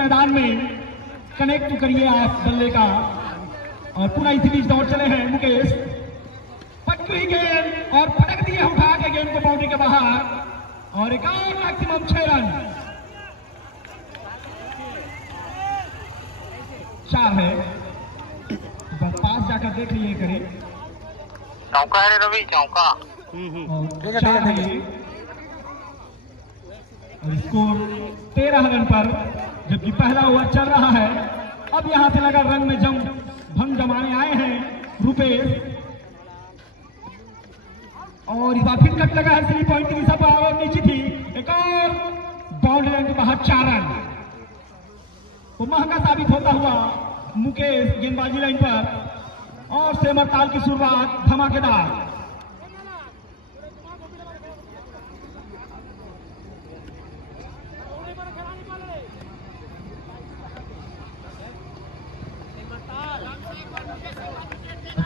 मैदान में कनेक्ट करिए आप बल्ले का। और पुनः इसी बीच दौड़ चले हैं मुकेश, पटकी हुई गेंद और पटक दिए उठा के गेंद को बाउंड्री के बाहर और एक और मैक्सिमम 6 रन 4 है। पास जाकर देख लिए करें, चौका है रवि, चौका। और स्कोर 13 रन पर, जबकि पहला ओवर चल रहा है। अब यहां से लगा रन में भंग जमाने आए हैं रुपेश और इस बार फिर कट लगा है 3 पॉइंट की सब और नीचे थी। एक और बाउंड्री लाइन के बाहर 4 रन। तो महंगा साबित होता हुआ मुकेश गेंदबाजी लाइन पर और सेमर ताल की शुरुआत धमाकेदार।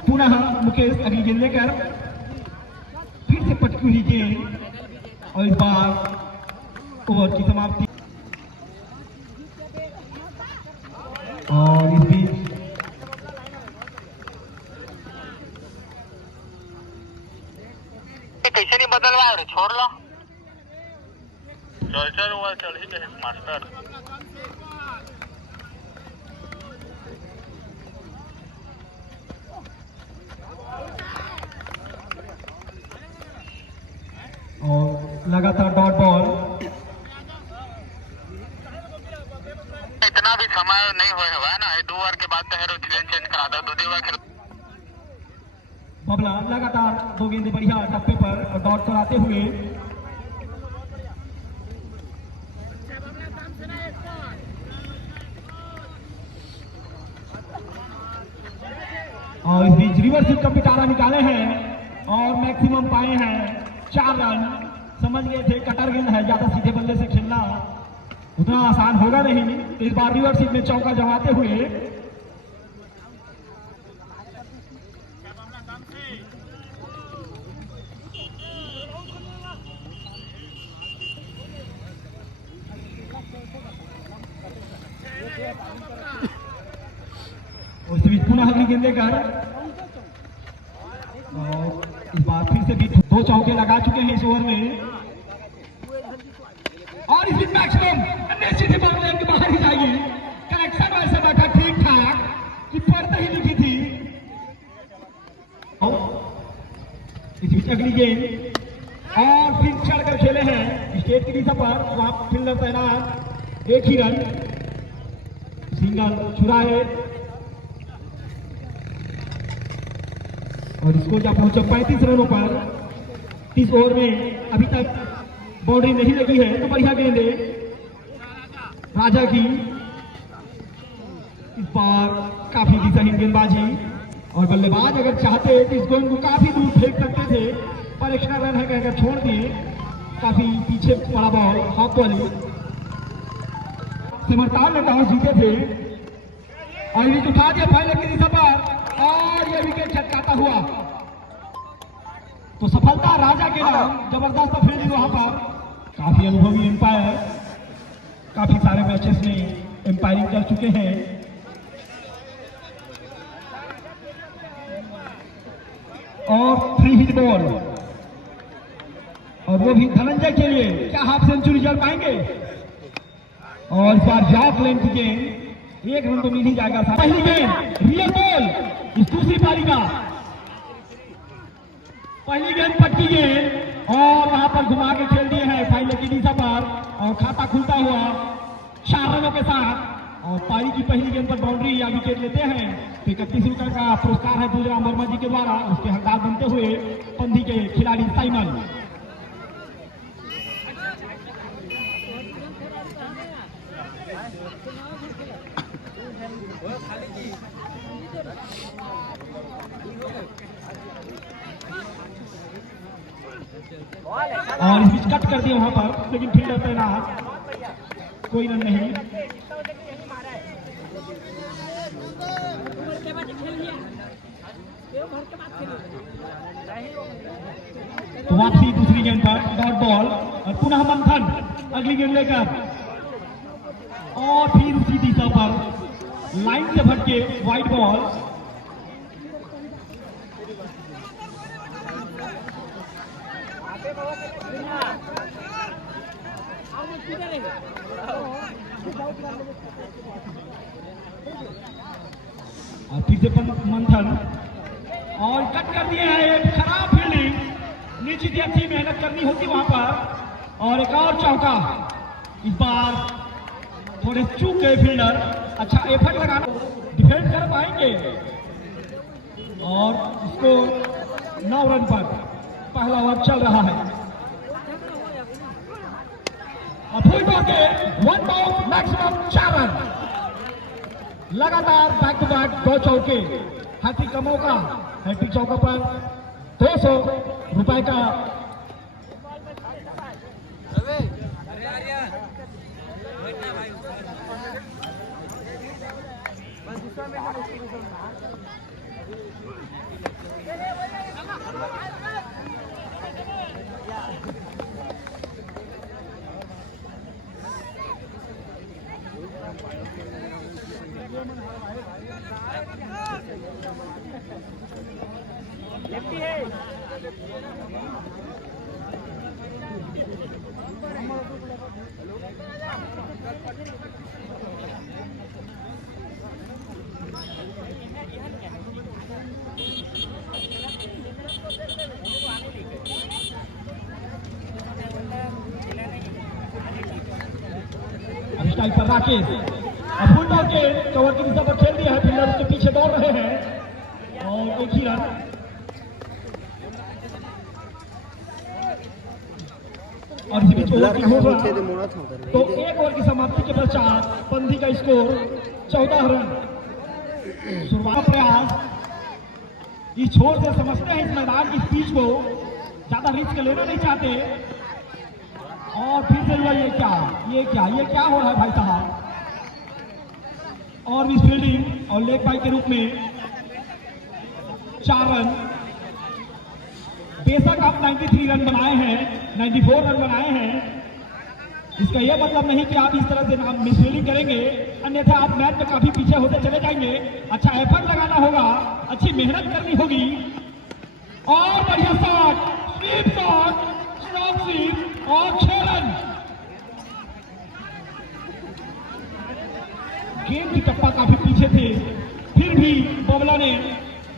पुनः मुकेश अगली गेंद लेकर फिर से पटकी हुई गेंद और इस बार ओवर की समाप्ति। और इस बीच कैसे नहीं बदलवा रहे, छोड़ लो। चल ओवर चल ही गए मास्टर। और लगातार डॉट बॉल। इतना भी समय नहीं हुआ है ना, 2 ओवर के बाद तो चेंज करा दो, 2 ओवर। बबला लगातार 2 गेंदें बढ़िया टप्पे पर और डॉट कराते हुए और इस बीच रिवर्स हिट का पिटारा निकाले हैं और मैक्सिमम पाए हैं 4 रन। समझ गए थे कटर गेंद है, ज्यादा सीधे बल्ले से खेलना उतना आसान होगा नहीं। इस बार रिवर्स हिट में चौका जमाते हुए उस बीच पुनः अगली गेंद लेकर और इस बार फिर से भी 2 चौके लगा चुके हैं इस ओवर में। और इस बीच मैक्सिमम सीधे बल्ले के बाहर ही जाएगी। कनेक्शन वैसे बैठा ठीक ठाक कि पड़ता ही लिखी थी। इस बीच अगली गेंद और फिर चढ़कर खेले हैं स्टेट की दिशा पर, वहां फील्डर तैनात। 1 ही रन, सिंगल छुड़ाए और स्कोर जा पहुंचा 35 रनों पर। 30 ओवर में अभी तक बाउंड्री नहीं लगी है, तो बढ़िया गेंद है राजा की। इस बार काफी दिशाहीन गेंदबाजी और बल्लेबाज अगर चाहते तो इस गेंद को काफी दूर फेंक सकते थे, पर एक्स्ट्रा रन है कहकर छोड़ दिए। काफी पीछे पड़ा बॉल, हाफ बॉलिंग। सिमरताल ने टॉस जीते थे और विकेट उठा दिया फाइनल की दिशा पर और यह विकेट छटकाता हुआ। तो सफलता राजा के नाम। जबरदस्त फील्डिंग वहां पर। काफी अनुभवी एम्पायर, काफी सारे मैचेस में एम्पायरिंग कर चुके हैं। और 3 हिट बॉल और वो भी धनंजय के लिए। क्या हाफ सेंचुरी जड़ पाएंगे? और इस बार जॉक लेन की गेंद, 1 रन तो मिल ही जाएगा। पहली गेंद रियल बॉल इस दूसरी पारी का। पहली गेंद पटकी गेंद और वहां पर घुमा के खेल दिए हैं फाइनल की दिशा पर और खाता खुलता हुआ 4 रनों के साथ। और पारी की पहली गेंद पर बाउंड्री या विकेट लेते हैं तो 31 रुपए का पुरस्कार है बुजराम वर्मा जी के द्वारा। उसके हकदार बनते हुए पंधी के खिलाड़ी साइमन। और इस बीच कट कर दिया वहां पर, लेकिन फील्डर तैनात, कोई रन नहीं। तो वापसी दूसरी गेंद पर डॉट बॉल और पुनः मंथन अगली गेंद लेकर और फिर उसी दिशा पर लाइन से भटके वाइड बॉल। और फिर से मंथन और कट कर दिया है। एक खराब फील्डिंग, नीचे की अच्छी मेहनत करनी होती वहां पर। और एक और चौका, इस बार थोड़े चूक गए फील्डर। अच्छा एफर्ट लगाना, डिफेंड कर पाएंगे। और इसको 9 रन पर पहला ओवर चल रहा है। और फुल टॉस के 1 बाउंड मैक्सिमम 4 रन। लगातार बैक टू बैक 2 चौके। हैट्रिक का मौका, हैट्रिक चौका पर 200 रुपए का स्टाइल पर राकेश। और फुल टॉस के कवर की दिशा पर खेल दिया है। फील्डर उसके पीछे दौड़ रहे हैं और एक ही रन। और इसी बीच ओवर की होगा तो 1 ओवर की समाप्ति के पश्चात पंथी का स्कोर 14 रन। शुरुआत प्रयास, इस छोर से समझते हैं इस मैदान की स्पीच को, ज्यादा रिस्क लेना नहीं चाहते। और फिर से हुआ ये क्या हो रहा है भाई साहब। और भी फील्डिंग और लेग बाई के रूप में 4 रन। बेशक आप 93 रन बनाए हैं, 94 रन बनाए हैं, इसका यह मतलब नहीं कि आप इस तरह से आप मिसफील्डिंग करेंगे, अन्यथा आप मैच में काफी पीछे होते चले जाएंगे। अच्छा एफर्ट लगाना होगा, अच्छी मेहनत करनी होगी। और बढ़िया shot, sweep shot, stroke sweep और 6 रन। गेंद की टप्पा काफी पीछे थे, फिर भी बबला ने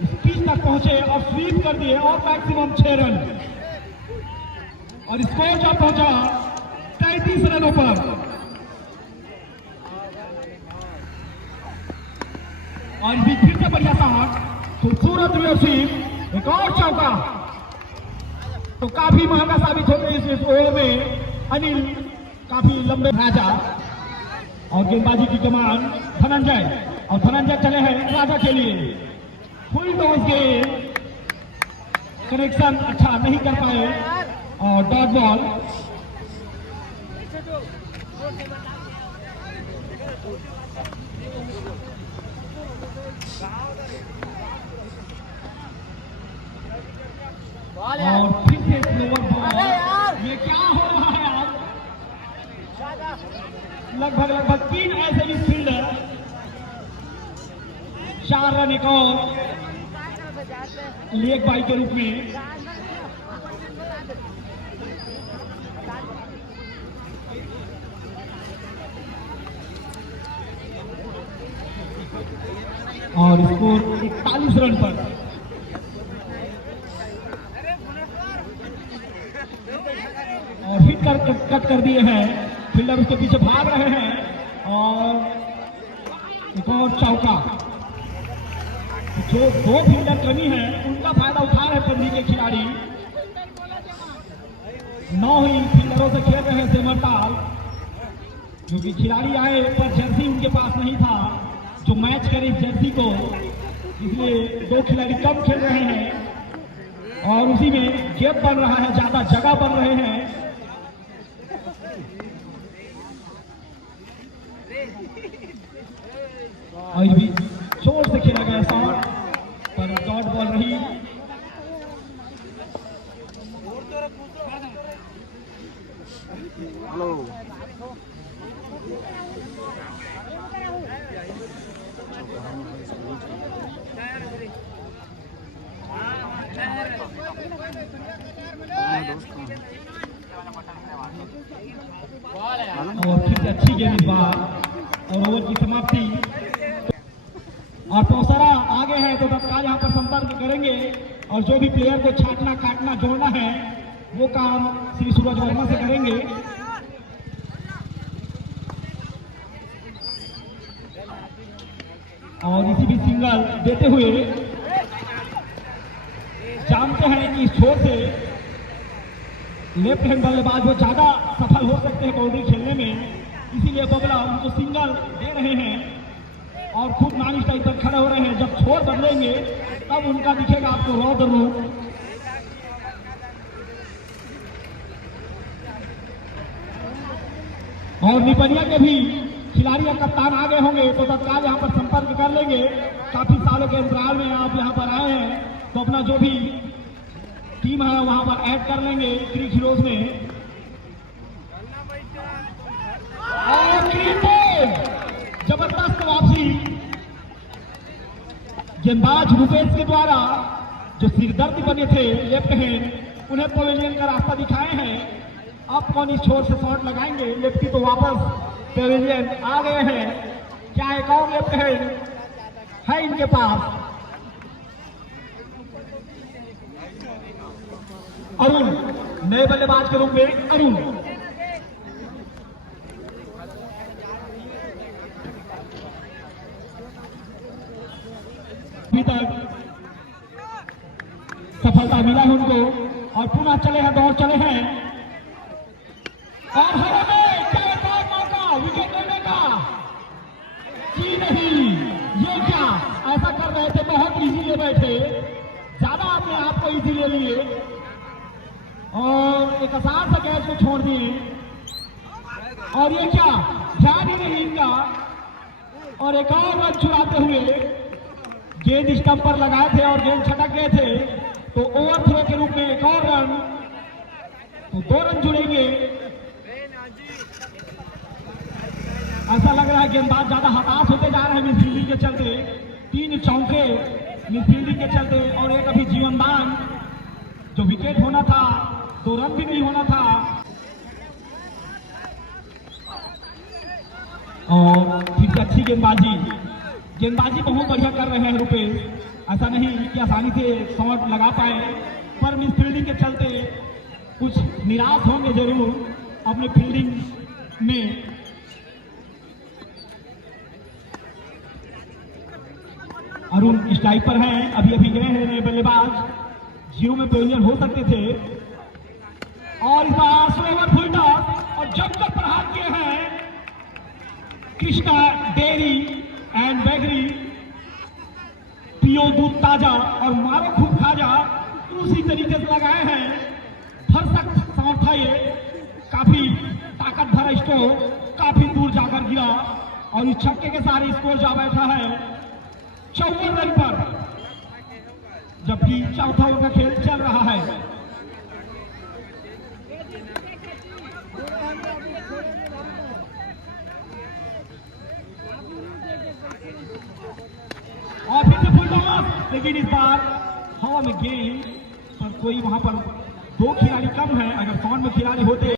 पिच तक पहुंचे और स्वीप कर दिए और मैक्सिमम 6 रन। और स्कोर जब पहुंचा 33 रनों पर। और फिर से बढ़िया शॉट, खूबसूरत स्वीप, एक और चौका। तो काफी महंगा साबित हो गई इस ओवर में। अनिल काफी लंबे राजा और गेंदबाजी की कमान धनंजय। और धनंजय चले हैं राजा के लिए। फुल टॉस गेम, कनेक्शन अच्छा नहीं कर पाए और डॉट बॉल। और फिर से स्लोवर बॉल। ये क्या हो रहा है आज। लगभग 3 ऐसे भी फील्डर। 4 रन एक और लेग बाई के रूप में। और स्कोर 41 रन पर। और हिट कट कर दिए हैं, फील्डर उसके पीछे भाग रहे हैं। और एक और चौका। जो 2 फील्डर कमी है उनका फायदा उठा रहे पंथी के खिलाड़ी। 9 ही फील्डरों से खेल रहे हैं सिमरताल, क्योंकि खिलाड़ी आए पर जर्सी उनके पास नहीं था जो मैच करे इस जर्सी को, इसलिए 2 खिलाड़ी कम खेल रहे हैं और उसी में गैप बन रहा है, ज्यादा जगह बन रहे हैं। और भी जोर से खेला गया शॉट पर डॉट बॉल रही। ओवर की समाप्ति। और पौसरा आगे है तो तत्काल यहाँ पर संपर्क करेंगे और जो भी प्लेयर को छाटना काटना जोड़ना है वो काम श्री सूरज वर्मा से करेंगे। और इसी भी सिंगल देते हुए जानते हैं कि इस छोर से लेफ्ट हैंड बल्लेबाज वो ज्यादा सफल हो सकते हैं बाउंड्री खेलने में, इसीलिए बबला उनको सिंगल दे रहे हैं और खुद नानी स्टाइल पर खड़े हो रहे हैं। जब छोर बदलेंगे तब उनका दिखेगा आपको रौद्र रूप। और निपनिया के भी खिलाड़ी और कप्तान आगे होंगे तो तत्काल यहाँ पर संपर्क कर लेंगे। काफी सालों के अंतराल में आप यहाँ पर आए हैं तो अपना जो भी टीम है वहां पर ऐड कर लेंगे क्रिक हीरोज में। और जबरदस्त वापसी गेंदबाज रुपेश के द्वारा जो सिरदर्द बने थे लेफ्ट हैंड उन्हें पवेलियन का रास्ता दिखाए हैं। अब कौन इस छोर से शॉट लगाएंगे, लेफ्टी तो वापस पवेलियन आ गए हैं। क्या एक और लेफ्ट हैंड है इनके पास? अरुण नए बल्लेबाज के रूप में अरुण अभी तक सफलता मिला है उनको और पुनः चले हैं, दौड़ चले हैं और क्या एक और मौका विकेट लेने का? जी नहीं, ये क्या ऐसा कर रहे थे, बहुत इजी ले बैठे, ज्यादा अपने आप को इजी ले लिए और एक आसान सा कैच को छोड़ दिए। और ये क्या, ध्यान ही नहीं इनका और एक और रन चुराते हुए गेंद स्टंप पर लगाए थे और गेंद छटक गए थे तो ओवर थ्रो के रूप में एक और रन, तो 2 रन जुड़ेंगे। ऐसा लग रहा है गेंदबाज ज्यादा हताश होते जा रहे हैं मिसफील्डिंग के चलते। 3 चौके मिसफील्डिंग के चलते और एक अभी जीवनदान, जो विकेट होना था 2 रन भी नहीं होना था। और फिर से अच्छी गेंदबाजी बहुत बढ़िया कर रहे हैं रुपेश। ऐसा नहीं कि आसानी से शॉट लगा पाए पर मिसफील्डिंग के चलते कुछ निराश होंगे जरूर अपने फील्डिंग में। अरुण स्ट्राइक पर हैं, अभी अभी गए हैं नए बल्लेबाज, 0 में पवेलियन हो सकते थे और इस बार स्लोवर फुल टॉस और जमकर प्रहार किए हैं कृष्णा डेयरी एंड बेकरी, पियो दूध ताजा और मारो खूब खाजा, उसी तरीके से लगाए हैं। भरसक शॉट था ये, काफी ताकत भरा स्कोर, काफी दूर जाकर गिरा और इस छक्के के सारे स्कोर जा बैठा है 54 रन पर, जबकि चौथा ओवर का खेल चल रहा है। और फिर से फुल टॉस, लेकिन इस बार हवा में गेंद पर कोई वहां पर 2 खिलाड़ी कम है। अगर 100 में खिलाड़ी होते